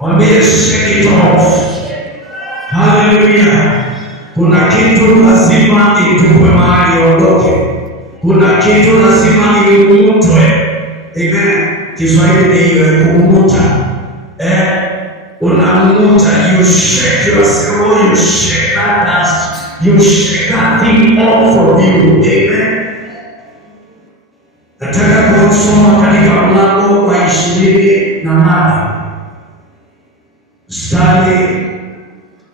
Mwambie shake it off. Haleluya. Kuna kitu lazima itupwe mahali ondoke. Kuna kitu lazima iumutwe. Amen. Kiswahili ni hiyo kuumuta. Unaumuta, you shake yourself, you shake that dust, you shake that thing off from you. Amen. Nataka kusoma katika mlango wa 28 mstari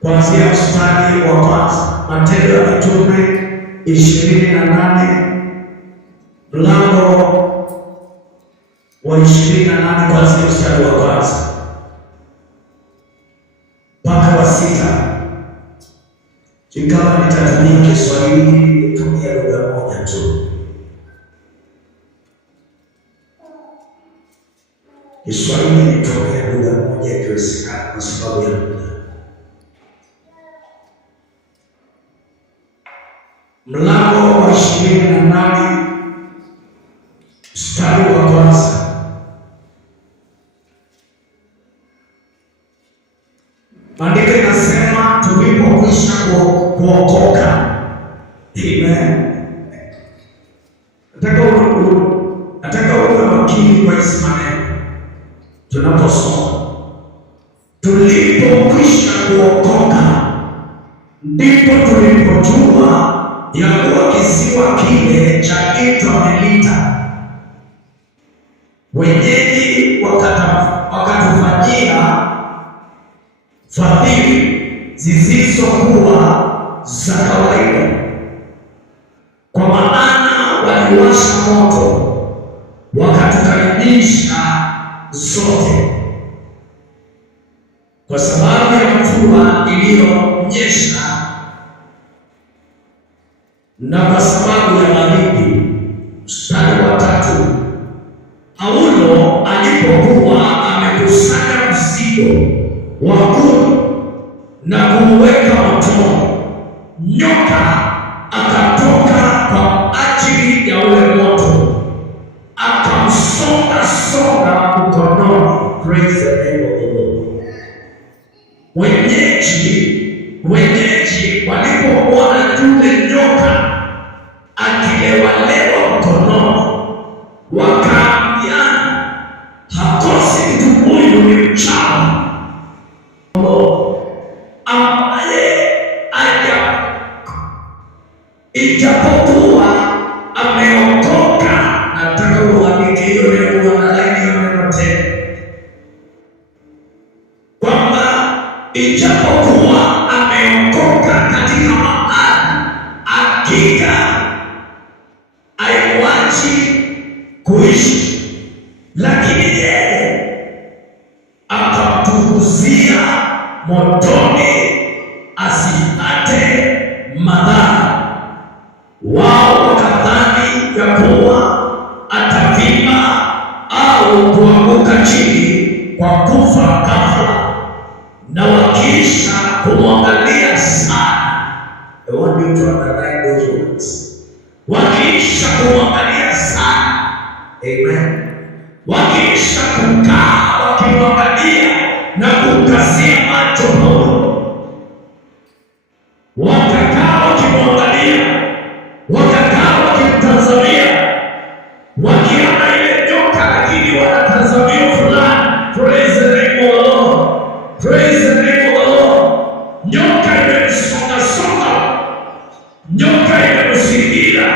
kuanzia mstari wa kwanza. Matendo ya Mitume 28 mlango wa 28 kuanzia mstari wa kwanza mpaka wa 6. Ingawa nitatumia Kiswahili, nitumia lugha moja tu. Kiswahili nitumia lugha moja ikiwezekana kwa sababu ya muda. Mlango wa 28 mstari wa kwanza. Maandiko inasema tulipokwisha kuokoka. Amen. Nataka uwe makini kwa hizi maneno tunaposoma. Tulipokwisha kuokoka ndipo tulipojua ya kuwa kisiwa kile chaitwa Melita wenyeji wakatufanyia fadhili zisizokuwa za kawaida, kwa maana waliwasha moto wakatukaribisha sote. Kwa sababu ya mvua iliyonyesha na kwa sababu ya baridi. Mstari wa 3, Paulo alipokuwa amekusanya mzigo wa kuni na kuweka motoni, nyoka akatoka kwa ajili ya ule moto, akamsonga mkononi. Praise the name of the Lord. Wenyeji walipoona yule nyoka akilewalewa mkononi, wakaambiana, hakosi mtu huyu ni mchawi ambaye ijapokuwa ameokoka. Nataka uandike hiyo leo na laini ya neno tena, kwamba ijapokuwa ameokoka katika mahali, hakika haiwachi kuishi, lakini yeye akamtunguzia motoni asipate madhara. Wao wakadhani ya kuwa atavimba au kuanguka chini kwa kufa ghafla, na wakiisha kumwangalia sana, wakiisha kumwangalia sana, amen, wakiisha kukaa wakimwangalia na kukazia macho Paulo, wakakaa wakimwangalia, wakakaa wakimtazamia, wakiona ile nyoka, lakini wanatazamia fulani. Praise the name of the Lord. Praise the name of the Lord. Nyoka imemsonga, nyoka imemzingira,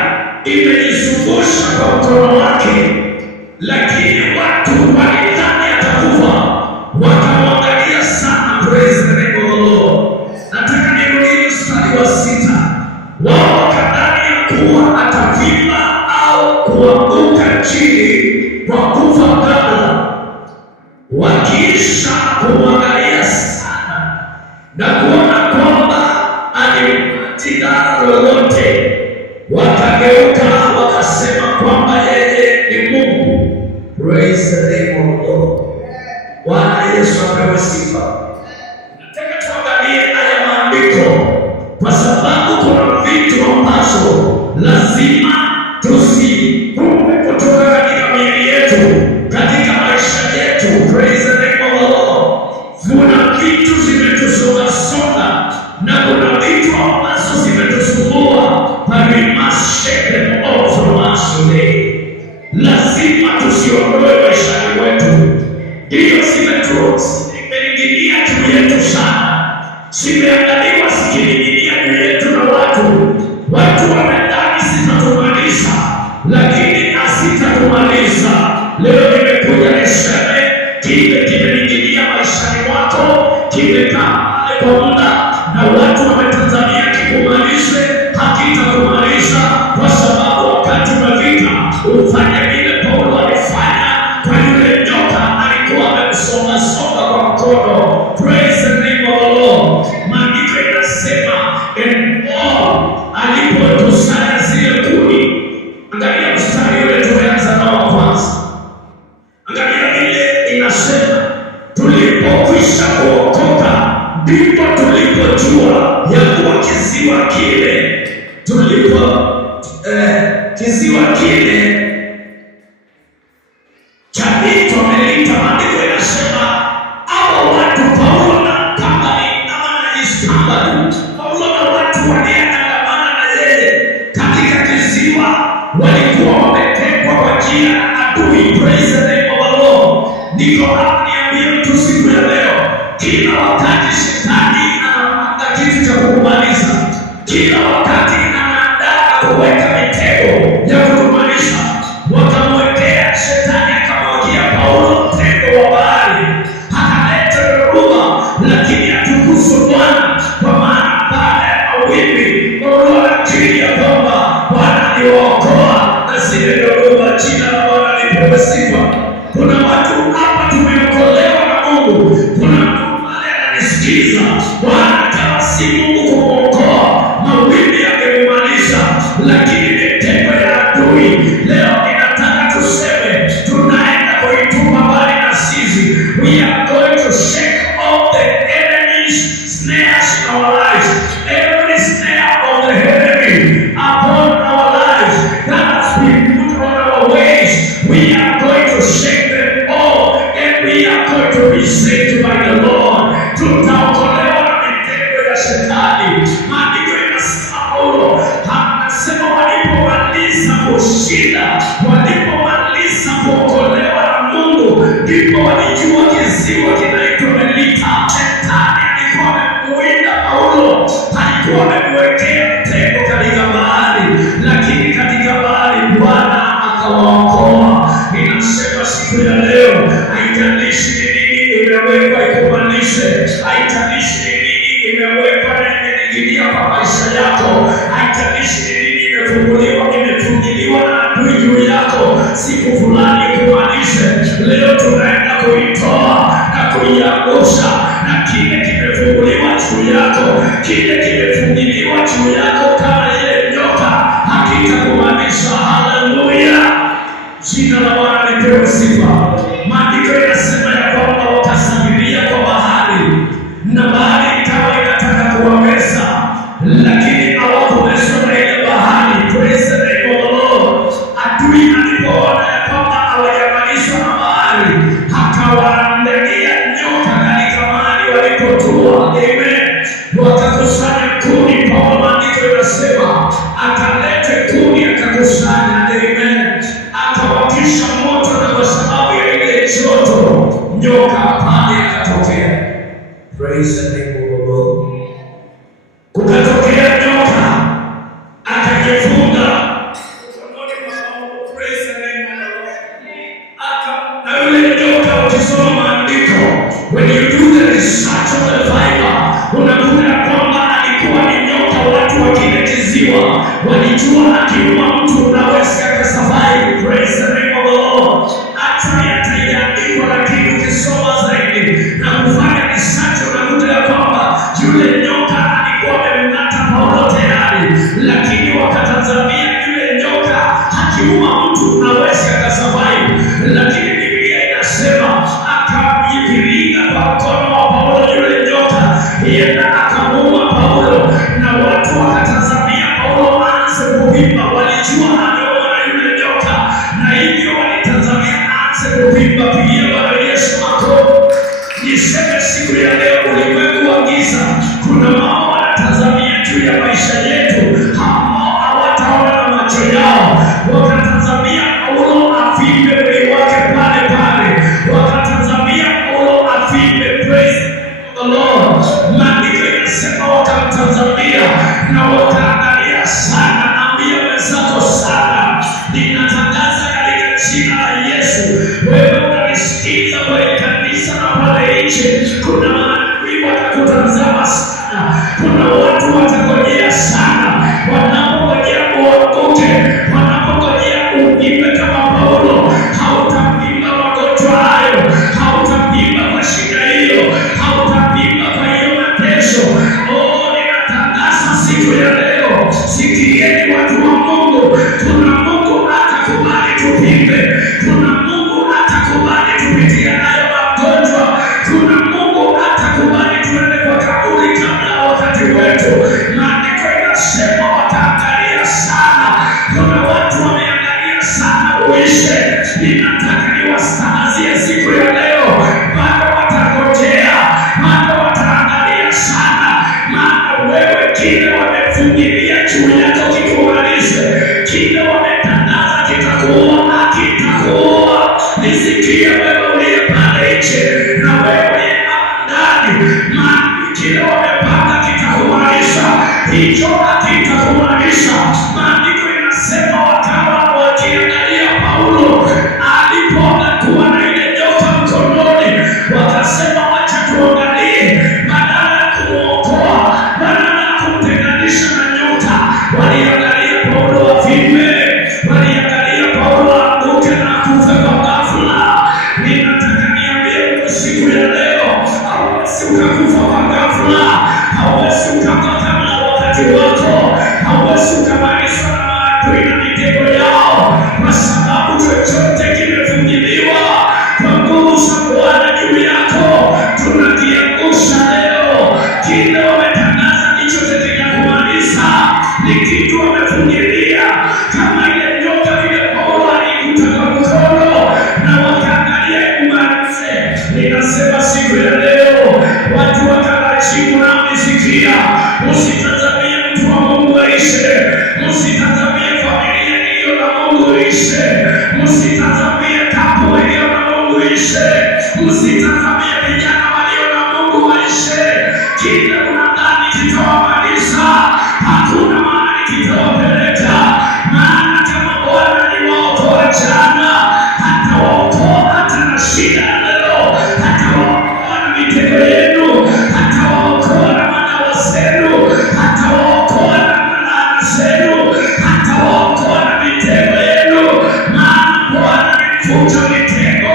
imejizungusha kwa mkono wake, lakini watu walidhani atakufa, wakamwangalia sana. Praise the name of the Lord. Nataka nirudie mstari wa 6. Wao wakadhani ya kuwa atavimba au kuanguka chini kwa kufa ghafla, wakiisha kumwangalia sana na kuona kwamba alipati dhara lolote, wakageuka wakasema kwamba yeye ni Mungu. Praise the name of the Lord. Bwana Yesu apewe sifa. Nataka tuangalie haya maandiko kwa sababu kuna vitu ambazo lazima tusivume kutoka katika miili yetu, katika maisha yetu. Praise the name of the Lord. hiyo zimening'inia juu yetu sana, zimeandaliwa zikining'inia juu yetu na watu wamedhani zitatumaliza, lakini hazitatumaliza. Leo nimekuja niseme kile kimening'inia maishani mwako kimekaa kwa muda na watu wametazamia kikumalize, hakitakumaliza, kwa sababu wakati wa vita ufanye vile Paulo alifanya kwa yule nyoka alikuwa amemsonga kwa mkono. Praise the name of the Lord. Maandiko inasema alipokusanya zile kuni, angalia mstari ule tumeanza nao kwanza, angalia ile inasema tulipokwisha kuokoka ndipo tulipojua ya kuwa kisiwa kile cha mito Melita. Maandiko inasema hao watu Paulo na Kamari na Iskandari, Paulo na watu walioandamana na yeye katika kisiwa walikuwa wametekwa kwa njia ya adui. Praise the name of the Lord. Niko hapa niambie mtu siku ya leo, kila wakati shetani anaandaa kitu cha kukumaliza, kila wakati anaandaa kuweka mitego ya kukumaliza. Wakamwekea shetani, akamwagia Paulo mtego wa bahari, akaleta dhoruba, lakini atukuzwe Bwana, kwa maana baada ya mawimbi Paulo anakiri ya kwamba Bwana aliwaokoa na zile dhoruba. Jina la Bwana lipewe sifa. Kuna watu hapa tumeokolewa na Mungu. Kuna mtu pale ananisikiza, Bwana kama si Mungu kumwokoa, mawimbi yangemaliza, lakini mitego ya adui leo inataka tuseme tunaenda kuitupa mbali na sisi. We are going to shake off the enemy's snares in our lives. Every snare of the enemy upon our lives that has been put on our ways, we are going to shake them all, and we are going to be saved by the Lord. Tutaokolewa na mitego ya shetani. Maandiko inasema Paulo anasema walipomaliza kushinda, walipomaliza kuokolewa na Mungu, ndipo walijua kisiwa kinaitwa Melita. Shetani alikuwa amemuwinda Paulo, alikuwa amemwekea mtego katika bahari, lakini katika bahari Bwana akawaokoa. Ninasema siku ya leo, haijalishi ni nini imewekwa ikumalishe, haijalishi ni nini imewekwa na imening'inia kwa maisha yako, haijalishi ni nini imefungiliwa na adui juu yako siku fulani ikumalishe, leo tunaenda kuitoa na kuiangusha, na kile kimefunguliwa juu yako, kile kimefungiliwa juu yako kama ile nyoka, hakitakumalisha. Haleluya. Jina la Bwana lipewe sifa. Maandiko yanasema ya kwamba wakasafiria kwa bahari, na bahari ikawa inataka kuwameza, lakini hawakumezwa na ile bahari. Praise the name of the Lord. Adui alipoona ya kwamba hawajamalizwa na bahari, akawaandalia nyoka katika mahali walipotua. Amen. Wakakusanya kuni. Paulo, maandiko yanasema akalete kuni, akakusanya. Amen. Akawakisha moto, na kwa sababu ya ile joto nyoka pale akatokea. Praise the name of the Lord. Kukatokea nyoka akajifunga mkononi mwao. Praise the name of the Lord. Na yule nyoka, ukisoma maandiko, when you do the research of the Bible, unakuta ya kwamba alikuwa ni nyoka. Watu wa kile kisiwa walijua akiuma mtu unaweza akasurvive. Praise the name of the Lord. Hata yataandikwa, lakini ukisoma zaidi na kufanya research unakuta ya kwamba yule nyoka alikuwa amemng'ata Paulo tayari, lakini wakatazamia yule nyoka akiuma mtu unaweza akasurvive, lakini Biblia inasema akajipiringa kwa mkono wa Paulo yule nyoka, yenda akamuuma Paulo, na watu wakatazamia Paulo aanze kuvimba. Walijua ameuma na yule nyoka, na hivyo walitazamia aanze kuvimba. Pigia Bwana Yesu makofi. Niseme siku ya leo, ulimwengu wa giza, kuna mambo wanatazamia juu ya maisha yetu, hawataona na macho yao. Wakatazamia Paulo avimbe mwili wake pale pale, wakatazamia kanisa na pale nje kuna maadui watakutazama sana, kuna watu watangojea sana, wanapongojea uokoke, wanapongojea uvimbe kama Paulo. Hautavimba magonjwa hayo, hautavimba kwa shida hiyo, hautavimba kwa hiyo mateso. Ninatangaza siku ya leo, sikieni watu wa Mungu, kuna Mungu atakubali tuvimbe, kuna Mungu atakubali tupitie nayo magonjwa, kuna Mungu atakubali tuende kwa kaburi kabla wakati wetu. Maandiko inasema wataangalia sana, kuna watu wameangalia sana uishe. Ninataka niwastangazie siku ya leo, bado watangojea, bado wataangalia sana, maana wewe kile wamefungilia juu yako kikumalize, kile wametangaza kitakuua, hakitakuua. Nisikie wewe uliye pale nje na wewe uliye ndani, maana kile wamepanga kitakumaliza, hicho hakitakumaliza. Maandiko inasema wakawa wakiangalia Paulo alipokuwa na ile nyoka mkononi, wakasema wacha tuangalie, badala ya kumwokoa, badala ya kumtenganisha na nyoka, waliangalia Paulo avimbe, waliangalia Paulo anguke na kufa kwa ghafla. Ninataka niambie siku ya leo, hauwezi ukakufa kwa ghafla, hauwezi ukafa kabla wakati wako, hauwezi ukamalizwa na maadui na mitego yao, kwa sababu chochote kimefungiliwa kwa nguvu za Bwana juu yako tunakiangusha leo. Kile wametangaza ndicho kitakumaliza, ni kitu wamefungilia kama ile nyoka vile Paulo alikuta kwa mkono na wakaangalia imalize. Ninasema siku ya leo watu watarajimu na misikia, usitazamie mtu wa Mungu aishe, usitazamie familia iliyo na Mungu ishe, usitazamie kapo iliyo na Mungu ishe, usitazamie vijana walio na Mungu waishe. Kile unadhani kitawamaliza, hakuna mahali kitawapeleka, maana kama Bwana aliwaokoa jana, atawaokoa hata na shida ya leo, atawaokoa na mitego yenu, atawaokoa na madawa zenu, atawaokoa na malana zenu, atawaokoa na mitego yenu, maana Bwana ni mvunja mitego.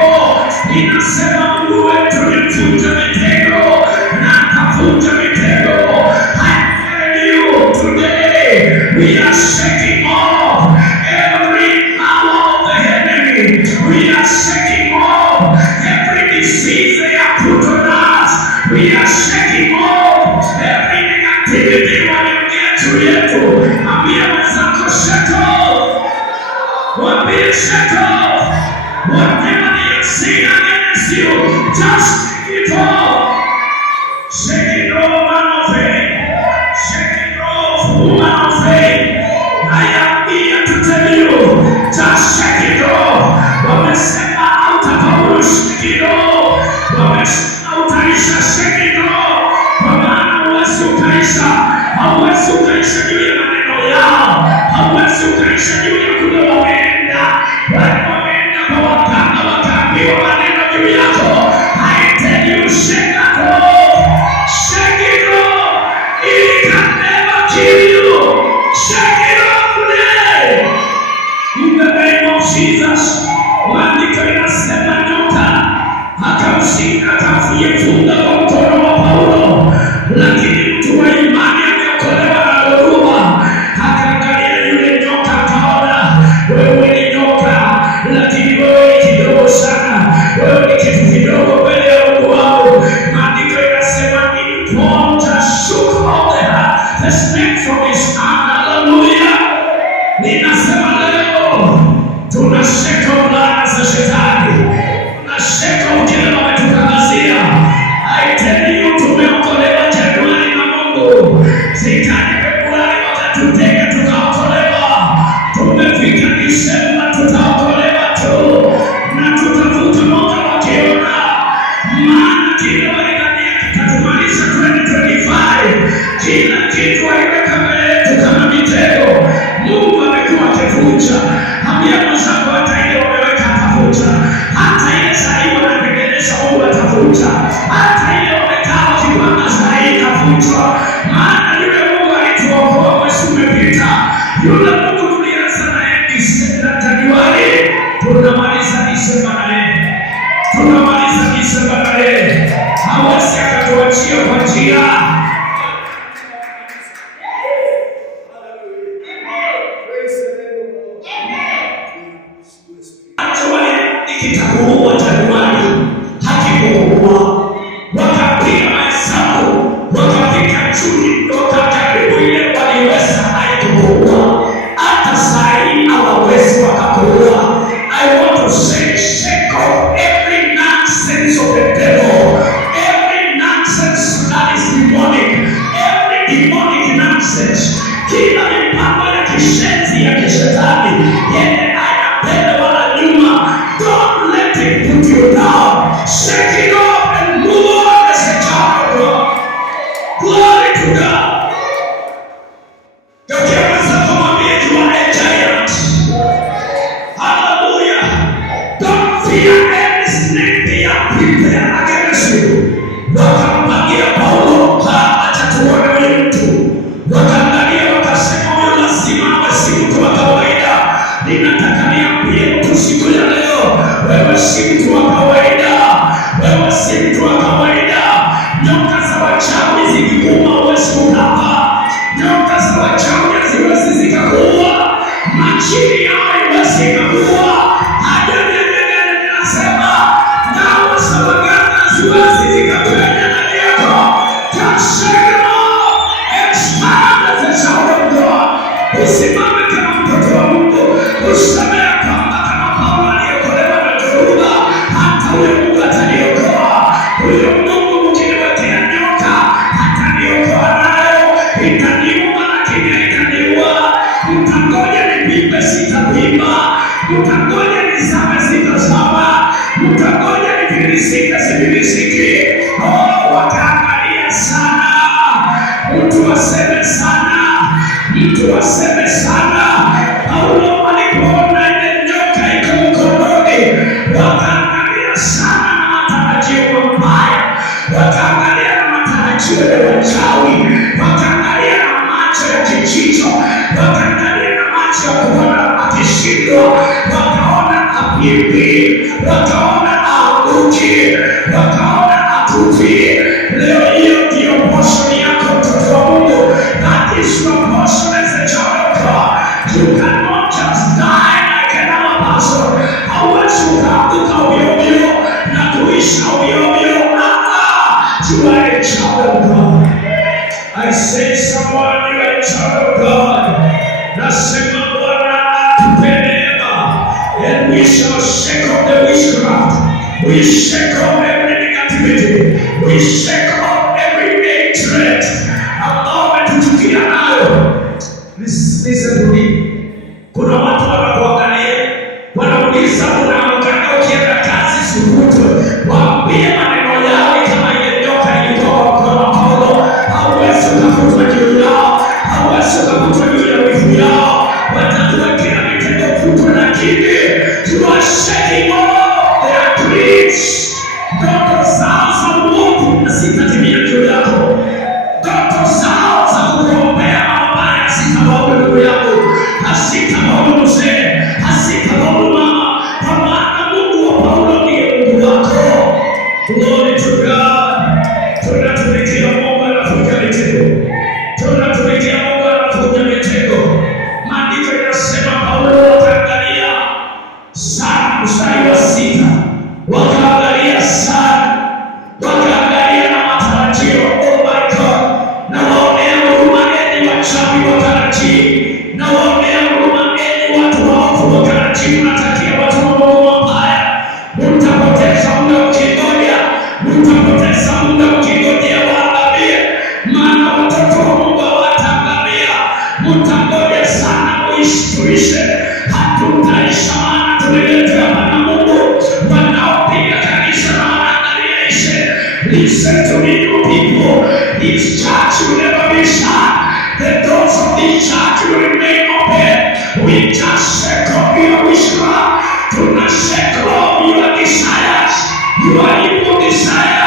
Inasema Mungu wetu ni mvunja mitego na akavunja mitego. I tell you today, we are shaking off every power of the enemy. We are shaking off every disease they have put on us. We are shaking off every negativity waliongea juu yetu. Ambia mwenzako shake off. Wambie shake off. Whatever they have seen against you, just shake it off. Shake it off, man of faith. Shake it off, woman of faith. I am here to tell you, just shake it off. Wamesema hautafaulu, shake it off. Wamesema utaisha, shake it off. Kwa maana hauwezi ukaisha, hauwezi ukaisha juu ya maneno yao, hauwezi ukaisha juu ya kule wameenda. Wameenda kwa waganga wakaambiwa maneno juu yako. I tell you, shake that off. Shake it off. It can never kill you. Shake it off today. In the name of Jesus. Maandiko inasema nyoka akamshika, akamfunga kwa mkono wa Paulo, lakini mtu wa imani ameokolewa na dhoruba. Akaangalia yule nyoka akaona, wewe ni nyoka, lakini wewe ni kidogo sana, wewe ni kitu kidogo mbele ya Mungu wangu. Maandiko inasema ni Paul just shook off the snake from his hand. Hallelujah. Ninasema leo tunasheka laana za shetani, tunasheka ukile wametutangazia. I tell you, tumeokolewa Januari na Mungu. Shetani Februari wakatutega tukaokolewa. Tumefika Disemba tutaokolewa tu na tutavuka mwaka wakiona, maana kile walidhania kitatumaliza 2025, kila kitu waliweka mbele yetu kama mitego, Mungu amekuwa akivunja. Ambia mwenzako hata ile wameweka atavunja, hata ile sahihi wanatengeneza Mungu atavunja. itakuja, hata ile wamekaa wakipanga saa hii itavunjwa, maana yule Mungu alituokoa mwezi umepita, yule Mungu tulianza naye Januari, tunamaliza Disemba na yeye, tunamaliza Disemba na yeye, hawezi akatuachia kwa njia. Kitakuua Januari, hakikuua. Wakapiga mahesabu, wakafika Juni, wakajaribu ile waliweza, haikuua. Hata saa hii hawawezi wakakuua. I want to say, shake off every nonsense of the devil, every nonsense that is demonic, every demonic nonsense, kila mipango ya kishenzi ya kishetani yenye haina wala nyuma. Don't let it put you down. Shake it off and move on as a child of God. Glory to God. Ukiweza kumwambia you are a giant. Hallelujah. Don't fear any snake they are prepared against you. Wakampangia Paulo, acha tuone huyu mtu. Wakaangalia wakasema huyu lazima awe si mtu wa kawaida. Ninataka niambie mtu siku ya leo, wewe si mtu wa kawaida, wewe si mtu wa kawaida. Nyoka za wachawi zikikuuma huwezi kukapa, nyoka za wachawi haziwezi zikakuua, majini yao haiwezi ikakuua. Ninasema dawa za waganga haziwezi zikapenya ndani yako. Expand as a child of God. Usimame kama mtoto wa Mungu, useme kwamba kama Paulo aliokolewa na dhoruba, hata huyo Mungu ataniokoa. Huyo Mungu mkiniwekea nyoka ataniokoa nayo. Itaniuma lakini haitaniua. Mtangoja nipimbe sitapima, mtangoja nizame sitazama, mtangoja nifilisike sifilisiki. Wakaangalia sana, mtu aseme sana, mtu aseme sana. Paulo alipoona ile nyoka iko mkononi, wakaangalia sana na matarajio mabaya, wakaangalia na matarajio ya wachawi, wakaangalia na macho ya kijicho, wakaangalia na macho ya kuona akishindwa, wakaona apipi, wakaona aanguki, wakaona akufi. Leo hiyo ndio portion yako, mtoto wa Mungu. That is your portion as a child of God. You cannot just die like another person. Hauwezi ukaanguka ovyo na kuisha ovyo. You are a child of God. I say someone, you are a child of God. Nasema Bwana atupe neema, and we shall shake off the witchcraft. We shake off every negativity. We shake off every hatred ambao wametuchukia nayo. Listen to me. Kuna watu wanakuangalia, wanauliza unaamkanga ukienda kazi subutu, waambie maneno yao kama ile nyoka ilikuwa kwa Paulo. Hauwezi ukafutwa juu yao, hauwezi ukafutwa juu ya wivu yao. Watakuwekea mitego kubwa, lakini you are shaking off their dreams. Ndoto zao za uovu zitatimia juu yako. Ndoto zao za kuombea mabaya zitawaua ndugu yako, hazitawaua mzee, hazitawaua mama, kwa maana Mungu wa Paulo ndiye Mungu wako. Glory to God. Tunatumikia Mungu anafunja mitego, tunatumikia Mungu anafunja mitego. Maandiko yanasema Paulo wakaangalia sana, mstari wa 6, wakaangalia sana, wakaangalia na matarajio. Oh my God, na waonea huruma enyi wachawi watarajii, na waonea huruma enyi watu waovu watarajii. Mnatakia watu mambo mabaya, mtapoteza muda ukingoja, mtapoteza muda ukingojea waangamie, maana watoto wa Mungu hawataangamia. Mtangoja sana tuishe, hatutaisha, maana tuliletewa na Mungu. Wanaopiga kanisa na wanaangalia ishe. Listen to me, you people. This church will never be shut. The doors of this church will remain open. We just shake off your witchcraft. Do not shake off your desires. You are evil desires.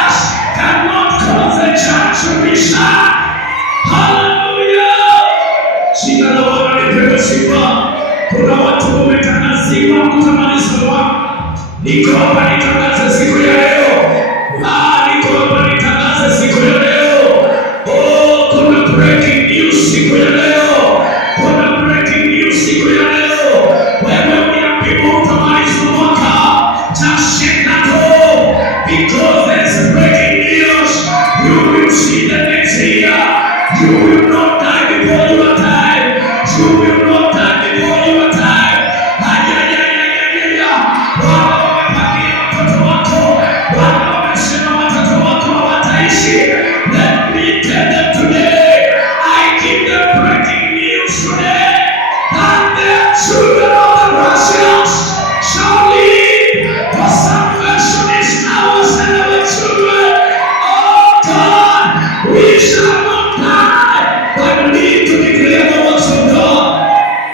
You will not die before your time. You will not die before your time. Bwana wamepangia watoto wako. Bwana wamesema watoto wako hawataishi. Let me tell them today. I give them breaking news today. That the children of the Russians shall live. For salvation is ours and our children. Oh God, we shall not die, but live to declare the works of God.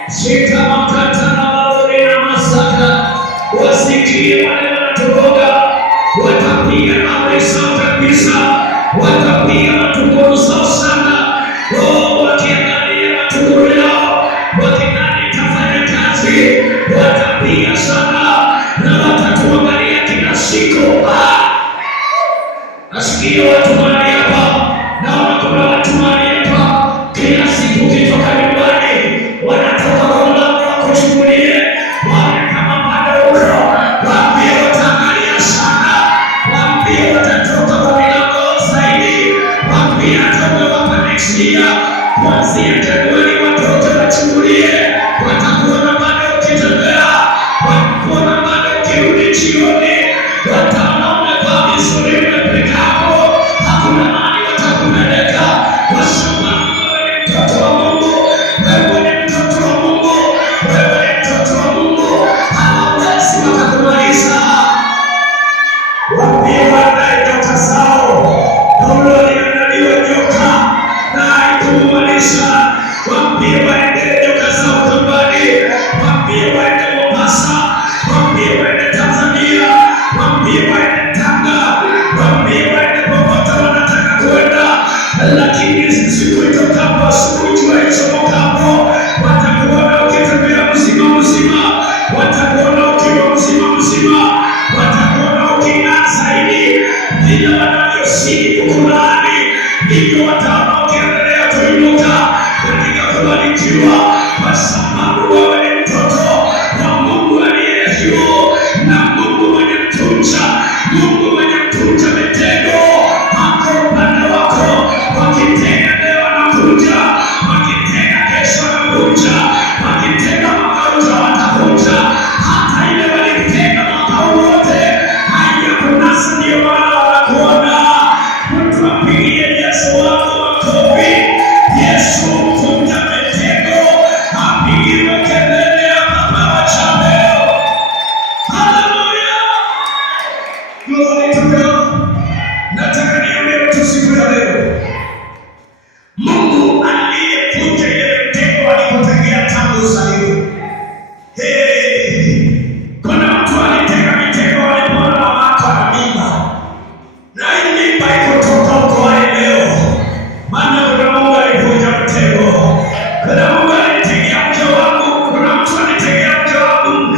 Shikamakata na Babeli na Masaka, wasikie wale wanaturoga, watapiga mawe sawa kabisa, watapiga matumbo sawa sana. Oh, wakiangalia matumbo yao, wakidhani itafanya kazi, watapiga sana na watatuangalia kila siku. Nasikia watu mahali hapa, naona kuna watu mahali hapa, kila siku ukitoka nyumbani wanatoka kwa mlango wa kuchungulie, wale kama bado uko, waambie wataangalia sana, waambie watatoka kwa milango zaidi, waambie hata umewapa next year, kuanzia Januari watoto wachungulie, watakuona bado ukitembea, watakuona bado ukirudi jioni, wataona umevaa vizuri, umepika hapo, hakuna mahali watakupeleka, kwa sababu wewe ni mtoto wa Mungu, wewe ni mtoto wa Mungu, wewe ni mtoto wa Mungu, hawawezi wakakumaliza. Waambie waandae nyota zao, Paulo aliandaliwa nyoka na haikumaliza. Waambie waende nyoka zao kambani, waambie waende Mombasa, waambie waende Tanzania, waambie waende Tanga, waambie waende popote wanataka kwenda, lakini siku itokapo, siku jua ichomokapo, watakuona ukitembea mzima mzima, watakuona ukiwa mzima mzima, watakuona uking'aa zaidi. Vile wanavyozidi kukulaani, ndivyo wataona ukiendelea kuinuka katika kubarikiwa, kwa sababu wewe ni mtoto wa Mungu aliye juu, na Mungu mwenye mtunza, Mungu mwenye mtunza mitego ako upande wako. Wakitega leo wanakuja, wakitega kesho wanakuja, wakitega mwaka ujao watakuja, hata ile walitega mwaka wote haijakunasa, ndio maana wanakuona. Mtu apigie Yesu wako makofi. Yesu mkunja mitego, apigiwe kelele hapa pamoja leo. Haleluya! Glory to God. Nataka niambie mtu siku ya leo, Mungu aliyevunja ile mitego alikutegea tangu uzaliwa. Kuna mtu alitega mitego alipoona mama yako ana mimba, na hii mimba ikotoka huko leo, maana kuna Mungu alivunja mitego. Kuna Mungu alitegea mke wangu, kuna mtu alitegea mke wangu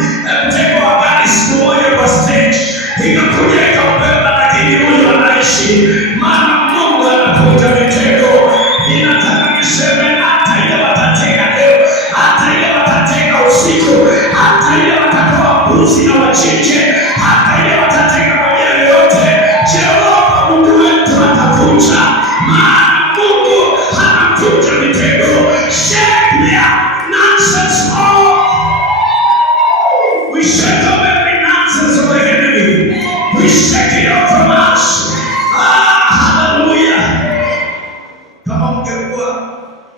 mtego wa gari siku moja kwa stage, ikakuja ikambeba, lakini huyu anaishi, maana Mungu anavunja mitego. Ninataka niseme hata ile watatega leo, hata ile watatega usiku, hata ile watatoa mbuzi na wachinje, hata ile watatega mwenyewe yote, Jehova Mungu wetu atavunja, maana Mungu anavunja mitego. Shake me up, nonsense all. We shake up every nonsense of the enemy. We shake it off from us. Hallelujah. Kama mngekuwa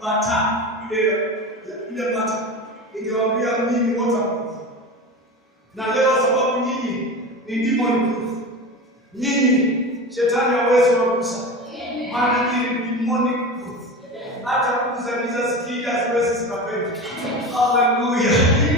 bata ile bata, ningewaambia mimi waterproof. Na leo sababu nyinyi ni demon proof, nyinyi shetani hawezi kugusa, maana nyinyi ni demonic proof. Hata kuuza zikija haziwezi zikapenda. Haleluya.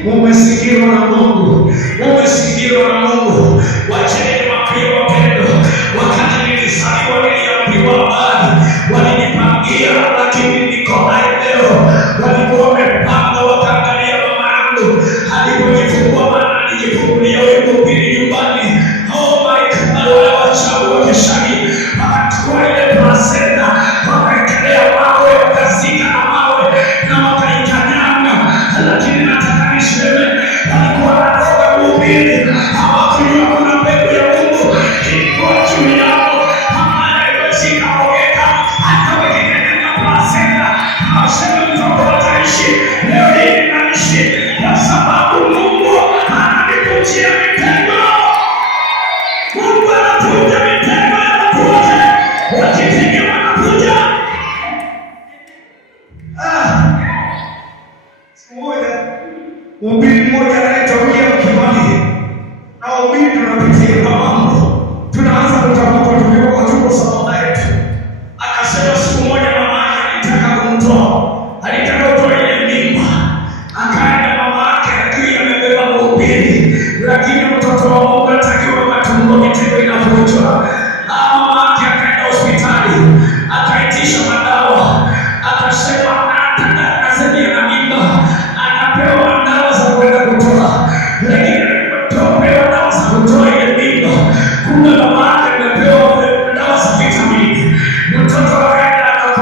Mumezingirwa na Mungu, mumezingirwa na Mungu. Wacheni mapio wapendo. Wakati nilizaliwa niliambiwa habari, walinipangia, lakini niko hai leo. Walikuwa wamepanga wakaangalia mama yangu alipojifungua, maana alijifungulia wimbo pili nyumbani. Oh my God, wale wachawi wakishani wakachukua ile placenta, wakaekelea mawe, wakazika na mawe na wakaikanyanga. Lakini nataka niseme walikuwa wanaroga mhubiri, hawakuwa kuna mbegu ya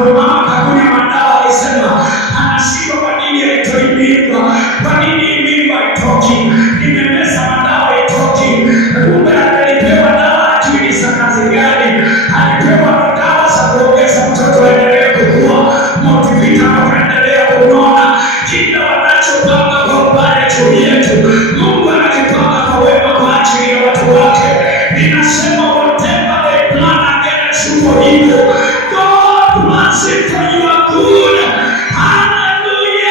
hapo mama kakunywa madawa, alisema anashindwa kwa nini haitoi mimba, kwa nini mimba haitoki, nimemeza madawa haitoki. Kumbe alipewa dawa ajui ni za kazi gani, alipewa dawa za kuongeza mtoto aendelee kukua, motivita akaendelea kunona. Kila wanachopanga kwa ubaya juu yetu, Mungu anakipanga kwa wema kwa ajili ya watu wake. Ninasema whatever they plan against you for evil, God plans it for your good.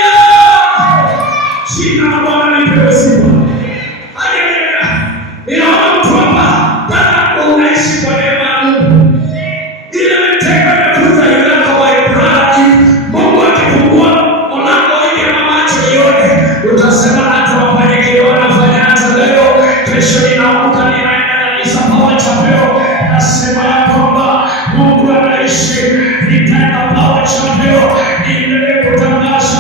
Hallelujah. Jina la Bwana lipewe sifa. Haleluya. Ninaona mtu hapa kama unaishi kwa neema ya Mungu. Ile mitego inakuza yako kwa Ibrahim. Mungu akifungua mlango ili macho ione, utasema hata wafanye kile wanafanya hata leo. Kesho ninaamka ninaenda kanisa Power Chapel, nasema ya kwamba Mungu anaishi. Nitaenda Power Chapel niendelee kutangaza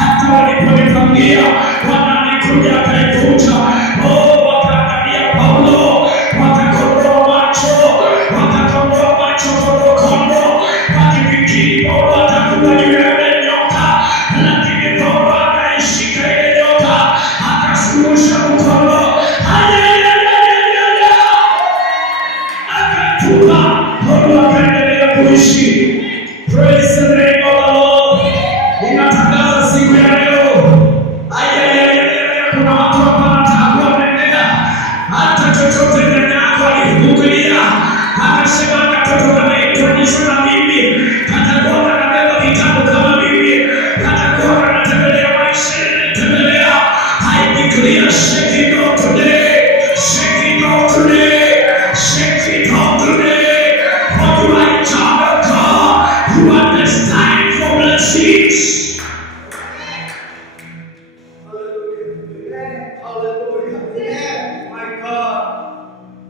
hata waliponipangia wananikuja akaikuta. Wakaangalia Paulo, wakakondoa macho kondo, wakifikiri Paulo atakuwa juu ya ile nyoka, lakini Paulo akaishika ile nyoka, akashusha mkono, akatupa. Paulo akaendelea kuishi. Praise the name of the Lord. Ninatangaza siku ya leo, kuna watu hapa wanataka kuendelea hata chochote ndani yako alifungulia, akasema katoto kanaitwa Yesu na mimi katakuwa kanabeba vitabu kama mimi, katakuwa kanatembelea maisha yanatembelea. I declare shake it off today, shake it off today, shake it off today. For you are a child of God, you are destined for blessings.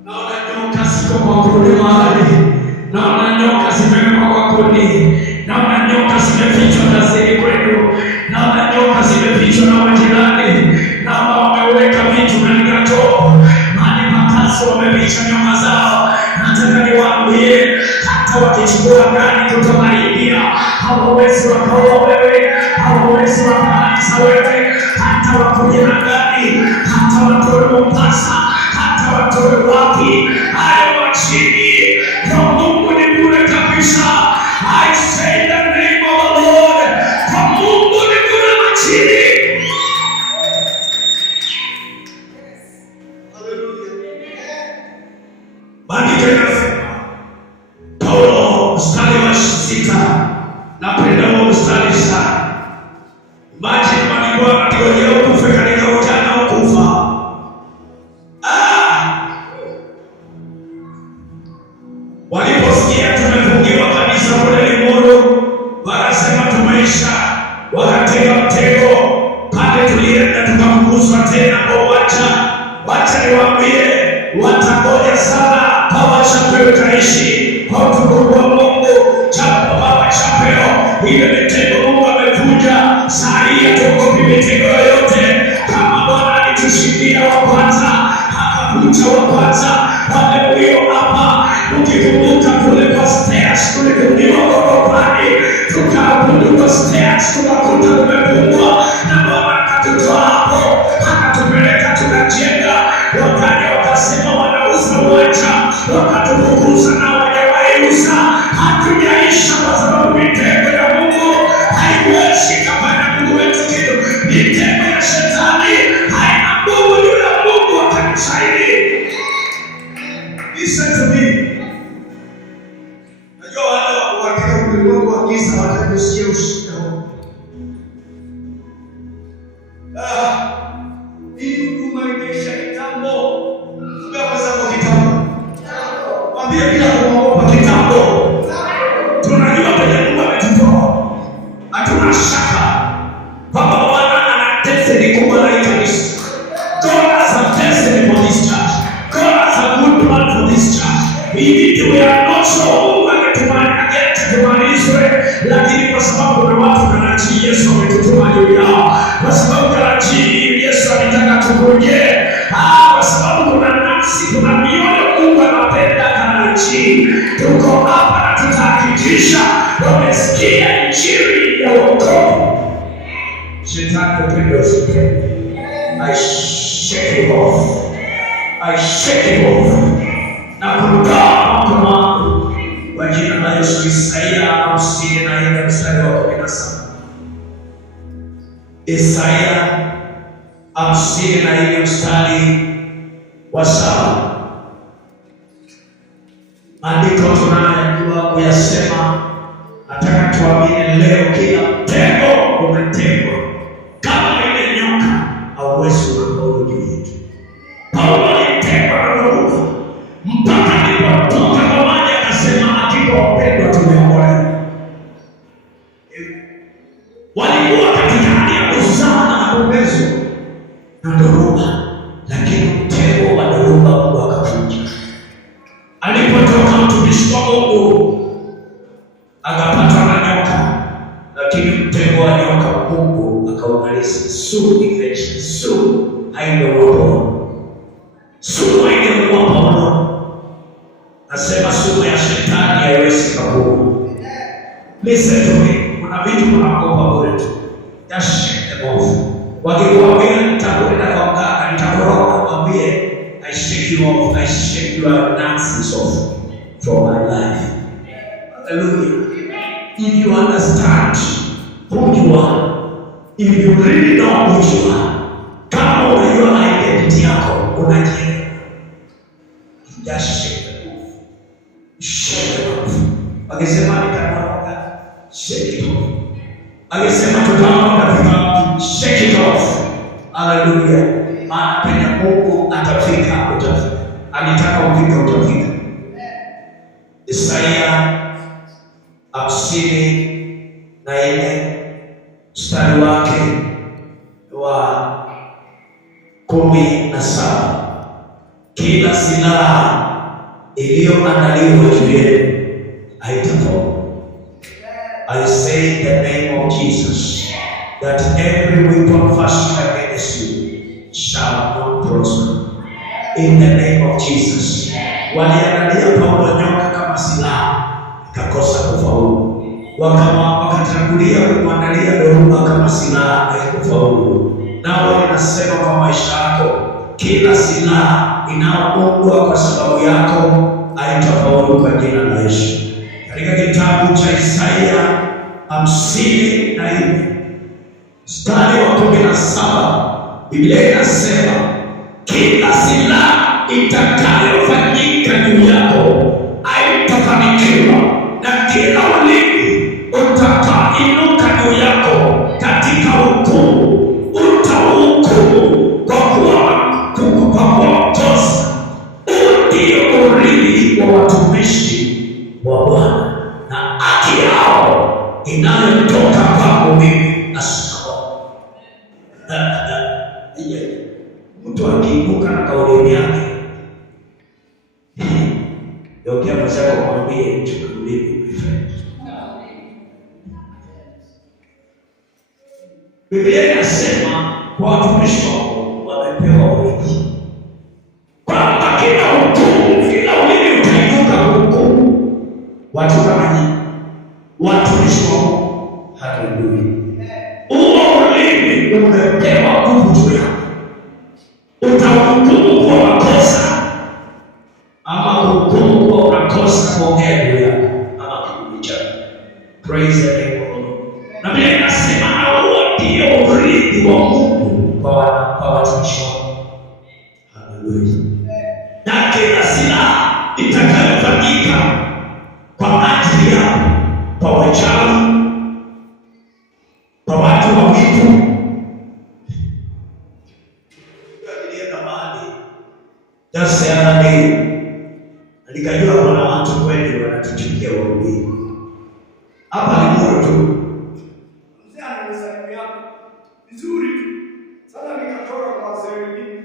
Naona nyoka ziko kwa kundi mahali, naona nyoka zimewekwa kwa kundi, naona nyoka zimefichwa kazini kwenu, naona nyoka zimefichwa na majirani, naona wameweka vitu katika choo, mahali pakaso wameficha nyoka zao. Nataka niwaambie, hata wakichukua gani kutoka India, hawawezi wakaua wewe, hawawezi wakamaliza wewe, hata wakuja na gani, hata watoe Mombasa, hata watoe wapi, hayo wachini kwa Mungu ni bure kabisa. I say the name of the Lord, kwa Mungu ni bure machini. Maandiko yanasema, Paulo mstari wa 6, napenda huo mstari sana. Imagine maandiko yanatujia ukufe katika ujana ukufa. Waliposikia tumefungiwa kanisa kule Limuru, wakasema tumeisha, wakatega mtego pale. Tulienda tukafukuzwa tena kwa uwanja. Wacha niwaambie, watangoja sana Power Chapel utaishi kwa utukufu wa Mungu. Japo Power Chapel ile mitego Mungu amevunja, saa hii hatuogopi mitego yoyote. Kama Bwana alitushindia wa kwanza, akavunja wa kwanza, wamekuyo hapa. Ukikumbuka kule kwa stairs, tulifungiwa gorofani, tukaabudu kwa stairs, tukakuta kumefungwa, na Bwana akatutoa hapo, akatupeleka tukajenga. Wakaja wakasema wanauza uwanja, wakatufukuza na hawajawaiuza. Hatujaisha kwa sababu mitego ya Mungu haiwezi kufanya Mungu wetu kitu. Mitego ya shetani haina nguvu juu ya Mungu wa kanisa hili. Listen to wamesikitisha, wamesikia injili ya wokovu. Shetani upendo usipende. I shake you off. I shake you off. Na kutoa mkono wangu kwa jina la Yesu. Isaia 54 mstari wa 17. Isaia 54 mstari wa 7. Maandiko tunayojua kuyasema, nataka tuamini leo, kila mtego umetegwa. Kama ile nyoka hauwezi ukafaulu juu yetu. Paulo alitegwa na dhoruba mpaka alipotoka kwa maji akasema, hakika wapendwa, tumeokolewa. Walikuwa katika hali ya kuzama na kumbezwa na dhoruba, lakini mtego wa dhoruba Mungu akavunja. Alipotoka mtumishi wa Mungu akapatwa na nyoka, lakini mtego wa nyoka Mungu akaumaliza. Sumu haingekuwa Paulo. Nasema sumu ya shetani haiwezi kuua. Listen to me. Kuna vitu unaogopa bure tu. Just shake them off. Wakikuambia nitakwenda kwa mganga, nitakoroga, mwambie I shake you off. I shake your nonsense off from my life. Hallelujah. If you understand who you are, if you really know who you are, kama unajua identity yako, unajielewa. Just shake it off. Shake it off. Akisema nitakoroga, shake it off. Akisema tutaona vitu, shake it off. Hallelujah. Maana penye Mungu atafika, utafika. Alitaka ufike, utafika. Isaia 54 mstari wake wa 17. Kila silaha iliyoandaliwa juu yenu haitafaulu. I say in the name of Jesus that every weapon fashioned against you shall not prosper. In the name of Jesus. Waliangalia Paulo nyoka kama silaha, ikakosa kufaulu. Wakatangulia kumwandalia dhoruba kama silaha, haikufaulu. Nao ninasema kwa maisha yako, kila silaha inayoundwa kwa sababu yako haitafaulu kwa jina la Yesu. Katika kitabu cha Isaia 54 mstari wa 17, Biblia inasema kila silaha itakayofanyika juu yako haitafanikiwa, na kila ulimi utainuka juu yako katika hukumu utahukumu kwa kuongoza. Ndio urithi wa watumishi wa Bwana na haki yao inayotoka kwangu mimi asema. Mtu akiibuka na kauli yake, yokea mwenzako mwambie chukuliwe. Biblia inasema kwa watumishi wako wamepewa urithi, kwamba kila hukumu, kila ulimi utainuka hukumu watu kama nyinyi, watumishi wako. Haleluya. Huo ulimi umepewa nguvu juu yako. Utahukumu kwa makosa, ama hukumu kwa unakosa kuongea juu yako, ama kinyume chake. Praise the name of the Lord. Na Biblia inasema huo ndio urithi wa Mungu kwa watumishi wako. Haleluya. Na kila silaha itakayofanyika kwa ajili yako, kwa wachawi, kwa watu wa wivu, just the other day, nikajua kuna watu kweli wanatuchukia wahubiri. Hapa ni moyo tu. Mzee anasalimia vizuri. Sasa nikatoka kwa wazee wengine,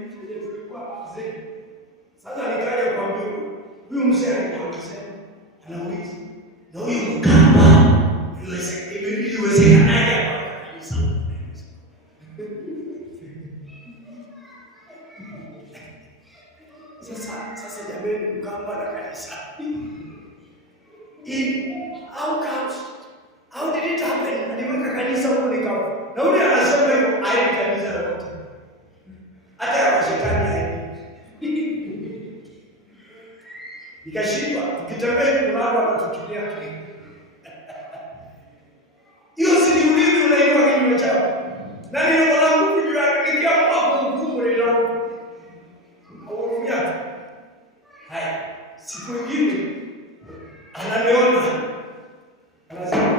tulikuwa wazee. Sasa nikaja kwa huyu mzee alikuwa anasema, anauliza, na huyu mkamba iwezekanaje hapa kanisa? Sasa jamani, mkamba na kanisa. Hii How comes? How did it happen? Aliweka kanisa huko nikapo. Na ule anasema hivyo ai kanisa lote. Hata kwa shetani hai. Nikashindwa, ukitembea kuna watu wanatukilia. Hiyo si ulimi unainua kinywa chako. Na neno la Mungu linakuja kwa nguvu ndio. Haurudia. Haya, siku nyingine ananiona. Anasema,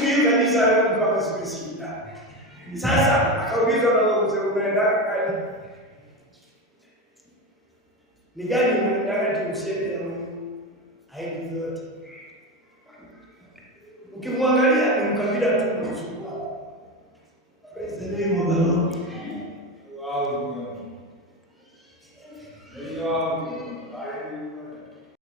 "Mimi kanisa leo kwa siku sita." Sasa akauliza na mzee unaenda kani? Ni gani unaenda kati usiende